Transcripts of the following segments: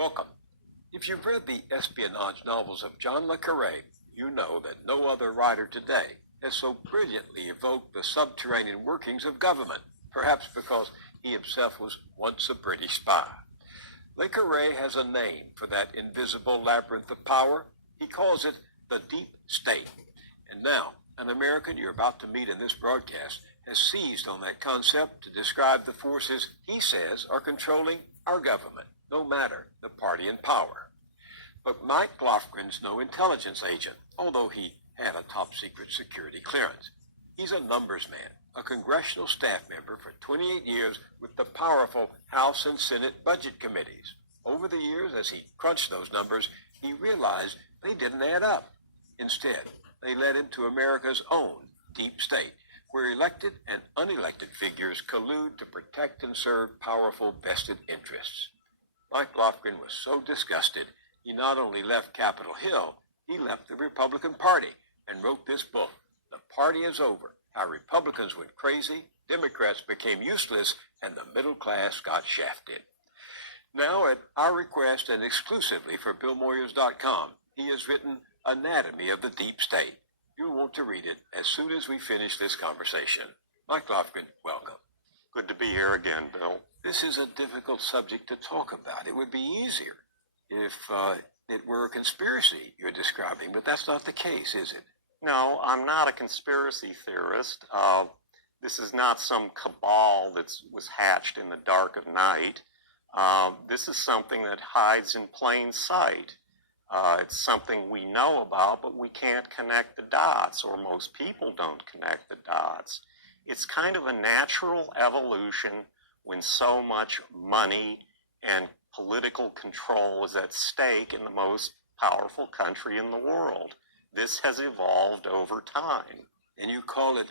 Welcome. If you've read the espionage novels of John le Carré, you know that no other writer today has so brilliantly evoked the subterranean workings of government, perhaps because he himself was once a British spy. Le Carré has a name for that invisible labyrinth of power. He calls it the deep state. And now, an American you're about to meet in this broadcast has seized on that concept to describe the forces he says are controlling our government, no matter the party in power. But Mike Lofgren's no intelligence agent, although he had a top-secret security clearance. He's a numbers man, a congressional staff member for 28 years with the powerful House and Senate budget committees. Over the years, as he crunched those numbers, he realized they didn't add up. Instead, they led him to America's own deep state, where elected and unelected figures collude to protect and serve powerful vested interests. Mike Lofgren was so disgusted, he not only left Capitol Hill, he left the Republican Party and wrote this book, The Party is Over, How Republicans Went Crazy, Democrats Became Useless, and the Middle Class Got Shafted. Now, at our request and exclusively for BillMoyers.com, he has written Anatomy of the Deep State. You'll want to read it as soon as we finish this conversation. Mike Lofgren, welcome. Good to be here again, Bill. This is a difficult subject to talk about. It would be easier if it were a conspiracy you're describing, but that's not the case, is it? No, I'm not a conspiracy theorist. This is not some cabal that was hatched in the dark of night. This is something that hides in plain sight. It's something we know about, but we can't connect the dots, or most people don't connect the dots. It's kind of a natural evolution when so much money and political control is at stake in the most powerful country in the world. This has evolved over time. And you call it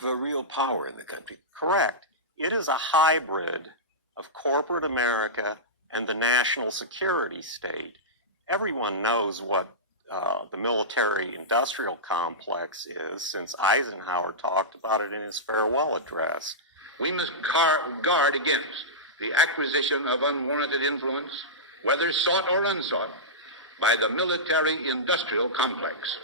the real power in the country. Correct. It is a hybrid of corporate America and the national security state. Everyone knows what the military-industrial complex is, since Eisenhower talked about it in his farewell address. We must guard against the acquisition of unwarranted influence, whether sought or unsought, by the military-industrial complex.